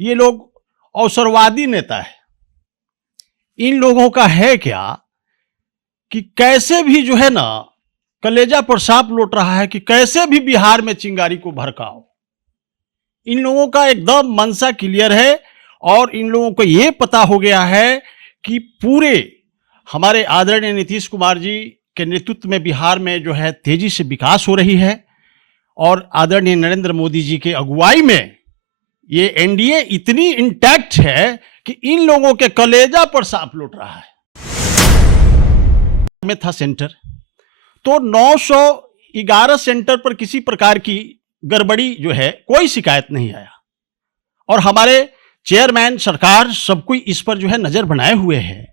ये लोग अवसरवादी नेता है। इन लोगों का है क्या कि कैसे भी जो है ना, कलेजा पर सांप लौट रहा है कि कैसे भी बिहार में चिंगारी को भड़काओ। इन लोगों का एकदम मनसा क्लियर है और इन लोगों को ये पता हो गया है कि पूरे हमारे आदरणीय नीतीश कुमार जी के नेतृत्व में बिहार में जो है तेजी से विकास हो रही है और आदरणीय नरेंद्र मोदी जी के अगुवाई में ये एनडीए इतनी इंटैक्ट है कि इन लोगों के कलेजा पर सांप लौट रहा है। में था सेंटर, तो 911 सेंटर पर किसी प्रकार की गड़बड़ी जो है कोई शिकायत नहीं आया और हमारे चेयरमैन सरकार सब कोई इस पर जो है नजर बनाए हुए है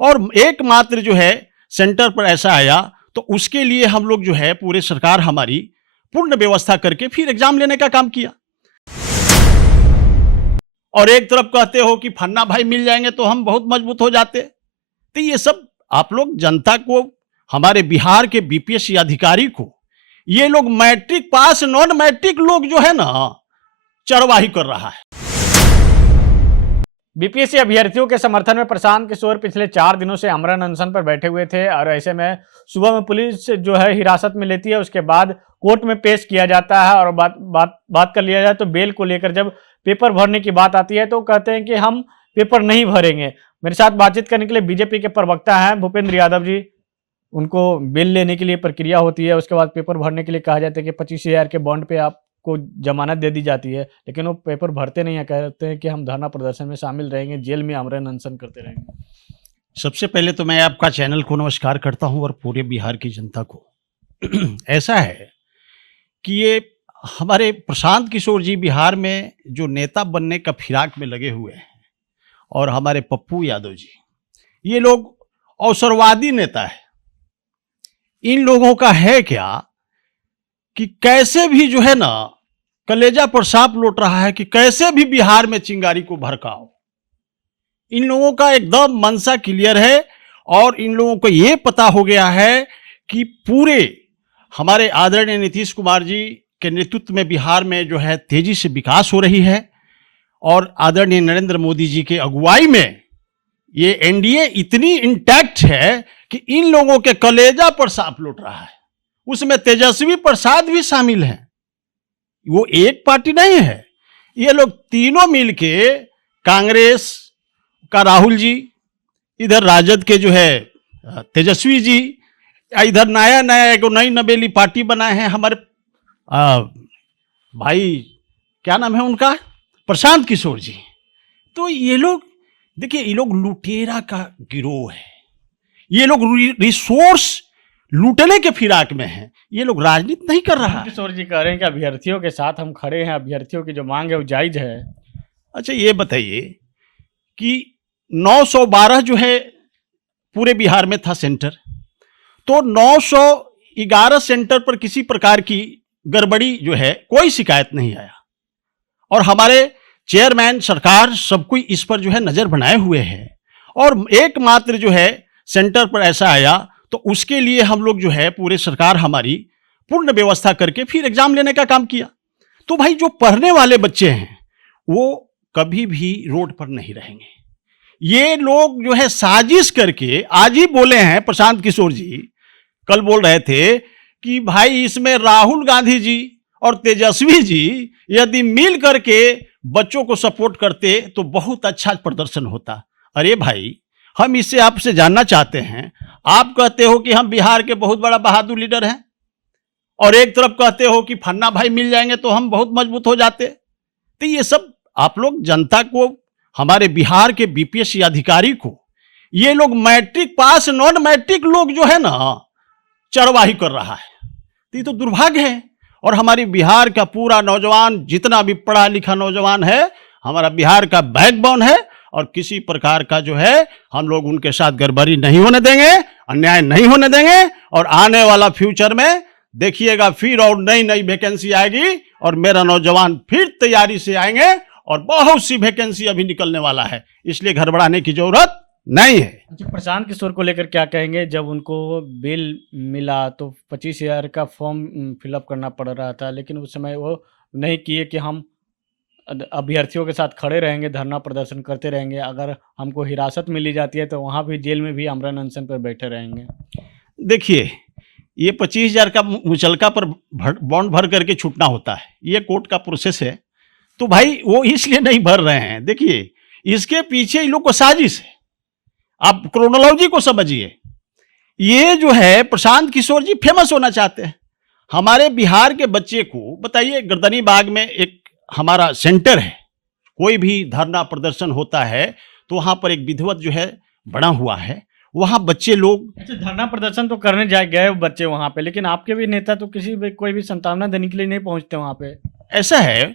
और एकमात्र जो है सेंटर पर ऐसा आया तो उसके लिए हम लोग जो है पूरे सरकार हमारी पूर्ण व्यवस्था करके फिर एग्जाम लेने का काम किया। और एक तरफ कहते हो कि फन्ना भाई मिल जाएंगे तो हम बहुत मजबूत हो जाते। तो ये सब आप लोग जनता को, हमारे बिहार के बीपीएससी अधिकारी को, ये लोग मैट्रिक पास नॉन मैट्रिक लोग जो है ना चरवाही कर रहा है। बीपीएससी अभ्यर्थियों के समर्थन में प्रशांत किशोर पिछले 4 दिनों से आमरण अनशन पर बैठे हुए थे और ऐसे में सुबह में पुलिस जो है हिरासत में लेती है, उसके बाद कोर्ट में पेश किया जाता है और बात कर लिया जाए तो बेल को लेकर जब पेपर भरने की बात आती है तो कहते हैं कि हम पेपर नहीं भरेंगे। मेरे साथ बातचीत करने के लिए बीजेपी के प्रवक्ता हैं भूपेंद्र यादव जी। उनको बेल लेने के लिए प्रक्रिया होती है, उसके बाद पेपर भरने के लिए कहा जाता है कि 25,000 के बॉन्ड पे आपको जमानत दे दी जाती है, लेकिन वो पेपर भरते नहीं है, कहते हैं कि हम धरना प्रदर्शन में शामिल रहेंगे, जेल में आमरण अनशन करते रहेंगे। सबसे पहले तो मैं आपका चैनल को नमस्कार करता हूं और पूरे बिहार की जनता को। ऐसा है कि ये हमारे प्रशांत किशोर जी बिहार में जो नेता बनने का फिराक में लगे हुए हैं और हमारे पप्पू यादव जी, ये लोग अवसरवादी नेता है। इन लोगों का है क्या कि कैसे भी जो है ना कलेजा पर सांप लौट रहा है कि कैसे भी बिहार में चिंगारी को भड़काओ। इन लोगों का एकदम मनसा क्लियर है और इन लोगों को ये पता हो गया है कि पूरे हमारे आदरणीय नीतीश कुमार जी के नेतृत्व में बिहार में जो है तेजी से विकास हो रही है और आदरणीय नरेंद्र मोदी जी के अगुवाई में ये एनडीए इतनी इंटैक्ट है कि इन लोगों के कलेजा पर सांप लौट रहा है। उसमें तेजस्वी प्रसाद भी शामिल हैं, वो एक पार्टी नहीं है। ये लोग तीनों मिलके, कांग्रेस का राहुल जी, इधर राजद के जो है तेजस्वी जी, इधर नया एक नई नवेली पार्टी बनाए हैं हमारे भाई, क्या नाम है उनका, प्रशांत किशोर जी। तो ये लोग देखिए, ये लोग लुटेरा का गिरोह है। ये लोग रिसोर्स लूटने के फिराक में हैं। ये लोग राजनीति नहीं कर रहा है। किशोर जी कह रहे हैं कि अभ्यर्थियों के साथ हम खड़े हैं, अभ्यर्थियों की जो मांग है वो जायज है। अच्छा, ये बताइए कि 912 जो है पूरे बिहार में था सेंटर, तो 911 सेंटर पर किसी प्रकार की गड़बड़ी जो है कोई शिकायत नहीं आया और हमारे चेयरमैन सरकार सब कोई इस पर जो है नजर बनाए हुए है और एकमात्र जो है सेंटर पर ऐसा आया तो उसके लिए हम लोग जो है पूरे सरकार हमारी पूर्ण व्यवस्था करके फिर एग्जाम लेने का काम किया। तो भाई, जो पढ़ने वाले बच्चे हैं वो कभी भी रोड पर नहीं रहेंगे। ये लोग जो है साजिश करके, आज ही बोले हैं प्रशांत किशोर जी, कल बोल रहे थे कि भाई इसमें राहुल गांधी जी और तेजस्वी जी यदि मिल करके बच्चों को सपोर्ट करते तो बहुत अच्छा प्रदर्शन होता। अरे भाई, हम इससे आपसे जानना चाहते हैं, आप कहते हो कि हम बिहार के बहुत बड़ा बहादुर लीडर हैं और एक तरफ कहते हो कि फन्ना भाई मिल जाएंगे तो हम बहुत मजबूत हो जाते। तो ये सब आप लोग जनता को, हमारे बिहार के बीपीएससी अधिकारी को, ये लोग मैट्रिक पास नॉन मैट्रिक लोग जो है ना चरवाही कर रहा है। तो ये तो दुर्भाग्य है। और हमारी बिहार का पूरा नौजवान, जितना भी पढ़ा लिखा नौजवान है, हमारा बिहार का बैकबोन है और किसी प्रकार का जो है हम लोग उनके साथ गड़बड़ी नहीं होने देंगे, अन्याय नहीं होने देंगे। और आने वाला फ्यूचर में देखिएगा फिर और नई नई वैकेंसी आएगी और मेरा नौजवान फिर तैयारी से आएंगे और बहुत सी वैकेंसी अभी निकलने वाला है, इसलिए घबराने की जरूरत नहीं है। प्रशांत किशोर को लेकर क्या कहेंगे? जब उनको बेल मिला तो 25,000 का फॉर्म फिलअप करना पड़ रहा था, लेकिन उस समय वो नहीं किए कि हम अभ्यर्थियों के साथ खड़े रहेंगे, धरना प्रदर्शन करते रहेंगे। अगर हमको हिरासत मिली जाती है तो वहाँ भी जेल में भी आमरण अनशन पर बैठे रहेंगे। देखिए, ये 25,000 का मुचलका पर बॉन्ड भर करके छूटना होता है, ये कोर्ट का प्रोसेस है। तो भाई वो इसलिए नहीं भर रहे हैं। देखिए, इसके पीछे इन लोग को साजिश है। आप क्रोनोलॉजी को समझिए। ये जो है प्रशांत किशोर जी फेमस होना चाहते हैं। हमारे बिहार के बच्चे को बताइए, गर्दनी बाग में एक हमारा सेंटर है, कोई भी धरना प्रदर्शन होता है तो वहां पर एक विधिवत जो है बना हुआ है, वहां बच्चे लोग अच्छा, धरना प्रदर्शन तो करने जाए गए बच्चे वहाँ पे, लेकिन आपके भी नेता तो किसी भी कोई भी संतावना देने के लिए नहीं पहुँचते वहाँ पे। ऐसा है।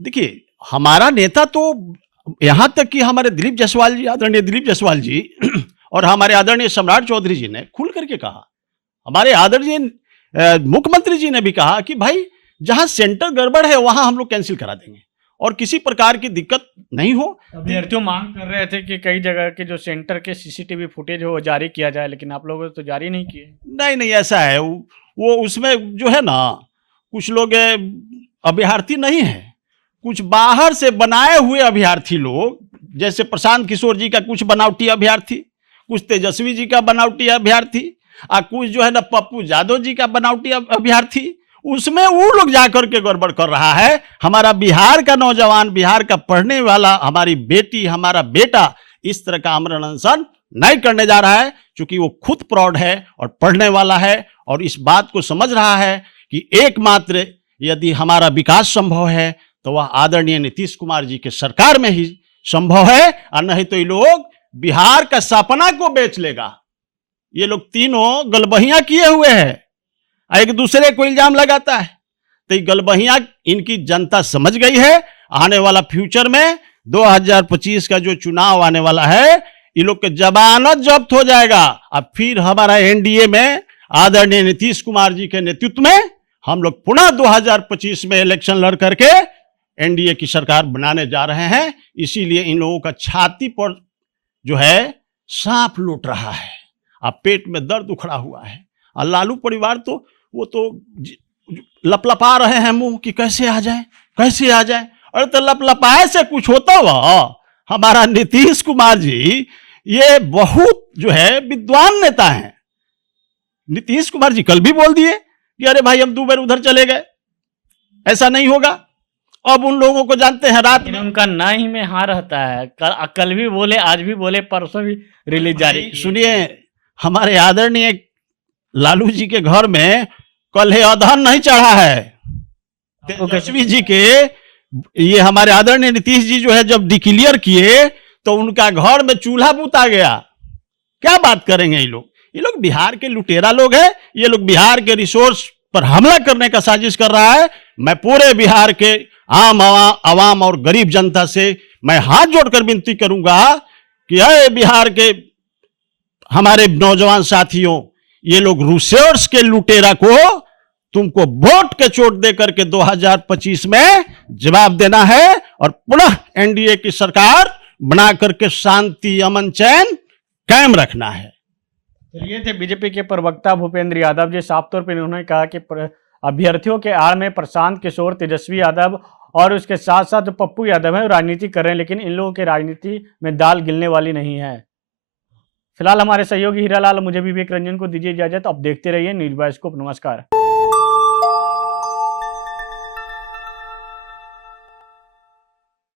देखिए, हमारा नेता तो यहाँ तक कि हमारे दिलीप जायसवाल जी, आदरणीय दिलीप जायसवाल जी और हमारे आदरणीय सम्राट चौधरी जी ने खुल करके कहा, हमारे आदरणीय मुख्यमंत्री जी ने भी कहा कि भाई जहां सेंटर गड़बड़ है वहां हम लोग कैंसिल करा देंगे और किसी प्रकार की दिक्कत नहीं हो। अभ्यर्थियों मांग कर रहे थे कि कई जगह के जो सेंटर के सीसीटीवी फुटेज हो वो जारी किया जाए, लेकिन आप लोगों ने तो जारी नहीं किए। नहीं नहीं, ऐसा है, वो उसमें जो है ना, कुछ लोग अभ्यर्थी नहीं है, कुछ बाहर से बनाए हुए अभ्यर्थी लोग, जैसे प्रशांत किशोर जी का कुछ बनावटी अभ्यर्थी, कुछ तेजस्वी जी का बनावटी अभ्यर्थी, और कुछ जो है ना पप्पू यादव जी का बनावटी अभ्यर्थी, उसमें वो लोग जाकर के गड़बड़ कर रहा है। हमारा बिहार का नौजवान, बिहार का पढ़ने वाला, हमारी बेटी, हमारा बेटा इस तरह का आमरण अनशन नहीं करने जा रहा है, क्योंकि वो खुद प्रौढ़ है और पढ़ने वाला है और इस बात को समझ रहा है कि एकमात्र यदि हमारा विकास संभव है तो वह आदरणीय नीतीश कुमार जी के सरकार में ही संभव है, और नहीं तो ये लोग बिहार का सपना को बेच लेगा। ये लोग तीनों गलबहियां किए हुए हैं, एक दूसरे को इल्जाम लगाता है, तो ये गलबहियां इनकी जनता समझ गई है। आने वाला फ्यूचर में 2025 का जो चुनाव आने वाला है, ये लोग के जमानत जब्त हो जाएगा। अब फिर हमारा एनडीए में आदरणीय नीतीश कुमार जी के नेतृत्व में हम लोग पुनः 2025 में इलेक्शन लड़ करके एनडीए की सरकार बनाने जा रहे हैं। इसीलिए इन लोगों का छाती पर जो है सांप लौट रहा है, अब पेट में दर्द उखड़ा हुआ है। और लालू परिवार तो वो तो लपलपा रहे हैं मुंह कि कैसे आ जाए, कैसे आ जाए। अरे तो लपलपाए से कुछ होता हुआ, हमारा नीतीश कुमार जी ये बहुत जो है विद्वान नेता हैं। नीतीश कुमार जी कल भी बोल दिए कि अरे भाई हम 2 बार उधर चले गए, ऐसा नहीं होगा। अब उन लोगों को जानते हैं, रात में उनका ना ही में हाँ रहता है। कल भी बोले, आज भी बोले, परसों भी रिलीज जारी। सुनिए, हमारे आदरणीय लालू जी के घर में कल है अधन नहीं चढ़ा है। तेजस्वी जी के, ये हमारे आदरणीय नीतीश जी जो है जब डिक्लेयर किए तो उनका घर में चूल्हा बुता गया। क्या बात करेंगे ये लोग? ये लोग बिहार के लुटेरा लोग हैं। ये लोग बिहार के रिसोर्स पर हमला करने का साजिश कर रहा है। मैं पूरे बिहार के आम आवाम और गरीब जनता से मैं हाथ जोड़कर विनती करूंगा कि अरे बिहार के हमारे नौजवान साथियों, ये लोग रूसर्स के लुटेरा को तुमको वोट के चोट दे करके 2025 में जवाब देना है और पुनः एनडीए की सरकार बना करके शांति, अमन, चैन कायम रखना है। तो ये थे बीजेपी के प्रवक्ता भूपेंद्र यादव जी। साफ तौर पर उन्होंने कहा कि अभ्यर्थियों के आड़ में प्रशांत किशोर, तेजस्वी यादव और उसके साथ साथ जो पप्पू यादव है राजनीति कर रहे हैं, लेकिन इन लोगों की राजनीति में दाल गिलने वाली नहीं है। फिलहाल हमारे सहयोगी हीरालाल, मुझे विवेक रंजन को दीजिए इजाजत। अब देखते रहिए न्यूज़ बाय स्कूप। नमस्कार।